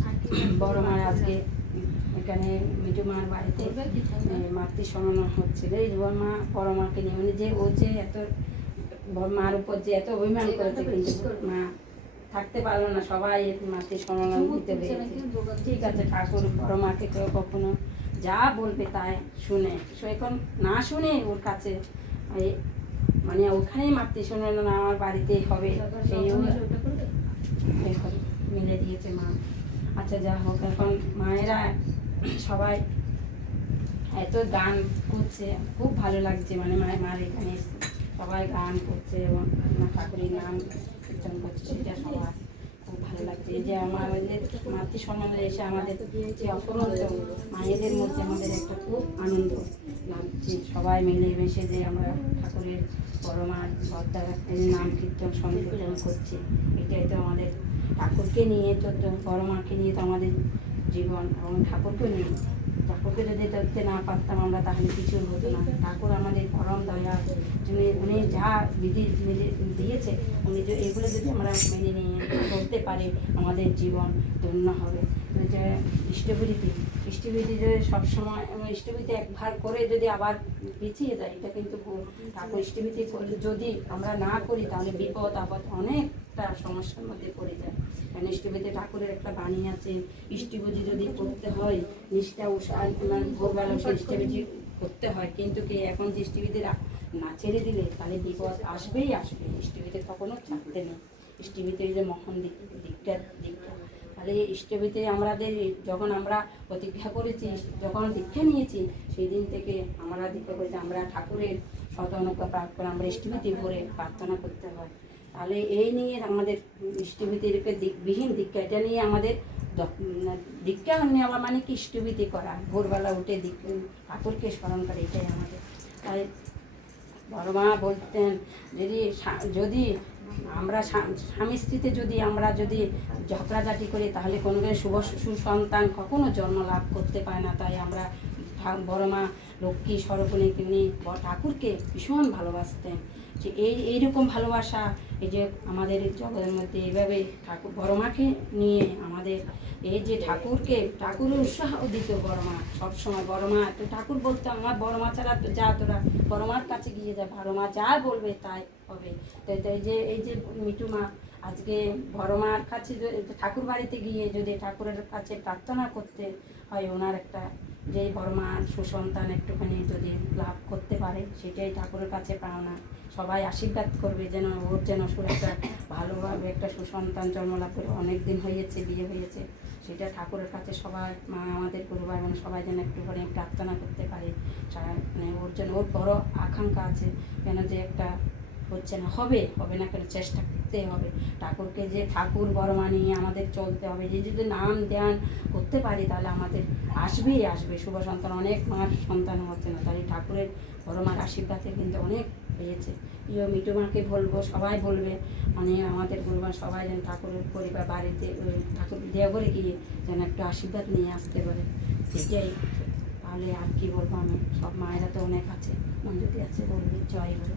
ঠাকুর বড় মা আজকে এখানে মিঠু মার বাড়িতে মাতৃ সম্মান হচ্ছিল। এই বড় মাকে নিয়ে মানে যে ও যে এত মার উপর যে এত অভিমান করেছে, কিন্তু মা থাকতে পারলো না, সবাই মাতৃ সম্মান দিতে পেরেছে। ঠিক আছে, ঠাকুর বড় মাকে কেউ কখনো যা বলবে তাই শুনে, এখন না শুনে ওর কাছে মানে ওখানেই মাতৃ সম্মান আমার বাড়িতেই হবে, সেই এখন মিলে দিয়েছে মা। আচ্ছা যা হোক, এখন মায়েরা সবাই এত গান করছে, খুব ভালো লাগছে, মানে মার এখানে সবাই গান করছে এবং ঠাকুরের নাম কীর্তন করছে, সেটা সবাই খুব ভালো লাগছে। এই যে আমাদের মাতৃ সম্মানে এসে আমাদের যে অপরন্ত মায়েদের মধ্যে আমাদের একটা খুব আনন্দ লাগছে, সবাই মিলে মিশে যে আমরা ঠাকুরের বড় মার বদ্দার নাম কীর্তন সংকীর্তন করছি। এটাই তো আমাদের ঠাকুরকে নিয়ে তো বড় মাকে নিয়ে তো আমাদের জীবন, এবং ঠাকুরকে নিয়ে, ঠাকুরকে যদি দেখতে না পারতাম আমরা তাহলে কিছু হতো না। ঠাকুর আমাদের পরম দয়া, উনি যা বিধি দিয়েছে, উনি এগুলো যদি আমরা মেনে নিয়ে করতে পারি আমাদের জীবন ধন্য হবে। যে ইষ্টবিধি যদি সবসময় ইষ্টবিধি একবার করে যদি আবার পিছিয়ে যায়, এটা কিন্তু ঠাকুর ইষ্টবিধি যদি আমরা না করি তাহলে বিপদ আপদ অনেকটা সমস্যার মধ্যে পড়ে যায়। কারণ ইষ্টবিধি ঠাকুরের একটা বাণী আছে, ইষ্টবিধি যদি করতে হয় নিষ্ঠা ভোরবেলা ইষ্টবিধি করতে হয়, কিন্তু কি এখন যে ইষ্টবিধি না ছেড়ে দিলে তাহলে বিপদ আসবেই আসবে। ইষ্টবিধি কখনো ছাড়তে নেই, ইষ্টবিধির যে মহান দিকটা তাহলে ইষ্টবিধি আমাদের যখন আমরা প্রতিজ্ঞা করেছি, যখন দীক্ষা নিয়েছি, সেই দিন থেকে আমরা দীক্ষা করেছি আমরা ঠাকুরের শতনুজ্ঞা প্রাপ্ত করে আমরা ইষ্টবিধি ভরে প্রার্থনা করতে হয়। তাহলে এই নিয়ে আমাদের ইষ্টবিধিকে বিহীন দীক্ষা, এটা নিয়ে আমাদের দীক্ষা নেওয়া মানে কি ইষ্টবিধি করা, ভোরবেলা উঠে ঠাকুরকে স্মরণ করে, এটাই আমাদের। তাই বড় মা বলতেন যদি আমরা স্বামী স্ত্রীতে আমরা যদি ঝগড়াঝাটি করি তাহলে কোনো সুসন্তান কখনো জন্ম লাভ করতে পারে না। তাই আমরা বড় মা লক্ষ্মী সর্বপূর্ণিকে উনি ঠাকুরকে ভীষণ ভালোবাসতেন, যে এইরকম ভালোবাসা এই যে আমাদের জগতের মধ্যে এইভাবে ঠাকুর বড় মাকে নিয়ে আমাদের এই যে ঠাকুরের উৎসাহ দিত বড় মা সবসময়। বড় মা তো ঠাকুর বলতো আমার বড় মা ছাড়া তো যা তোরা বড় মার কাছে গিয়ে যা, বড় মা যা বলবে তাই হবে। তাই এই যে মিঠু মা আজকে বড় মার কাছে ঠাকুর বাড়িতে গিয়ে যদি ঠাকুরের কাছে প্রার্থনা করতে হয়, ওনার একটা যে বড় মা সুসন্তান একটুখানি যদি লাভ করতে পারে, সেটাই ঠাকুরের কাছে পাওনা। সবাই আশীর্বাদ করবে যেন ওর যেন একটা ভালোভাবে একটা সুসন্তান জন্ম লাভ করে, অনেক দিন হয়েছে বিয়ে হয়েছে, সেটা ঠাকুরের কাছে সবাই মা আমাদের গুরু ভাই বোন সবাই যেন একটুখানি প্রার্থনা করতে পারে। মানে ওর জন্য ওর বড় আকাঙ্ক্ষা আছে, কেন যে একটা হচ্ছে না, হবে না কেন চেষ্টা করতে হবে। ঠাকুরকে যে ঠাকুর বড় মা নিয়ে আমাদের চলতে হবে, যে যদি নাম ধ্যান করতে পারি তাহলে আমাদের আসবেই আসবে শুভ সন্তান। অনেক মার সন্তান হচ্ছে না, তাই ঠাকুরের বড় মার আশীর্বাদে কিন্তু অনেক পেয়েছে। প্রিয় মিঠু মাকে বলবো, সবাই বলবে মানে আমাদের গুরুমা সবাই যেন ঠাকুরের পরিবার বাড়িতে ঠাকুর দেওয়া করে গিয়ে যেন একটু আশীর্বাদ নিয়ে আসতে পারে, সেটাই। তাহলে আর কি বলবো, আমি সব মায়েরা তো অনেক আছে, মঞ্জুরি আছে, বলবে জয় গুরু।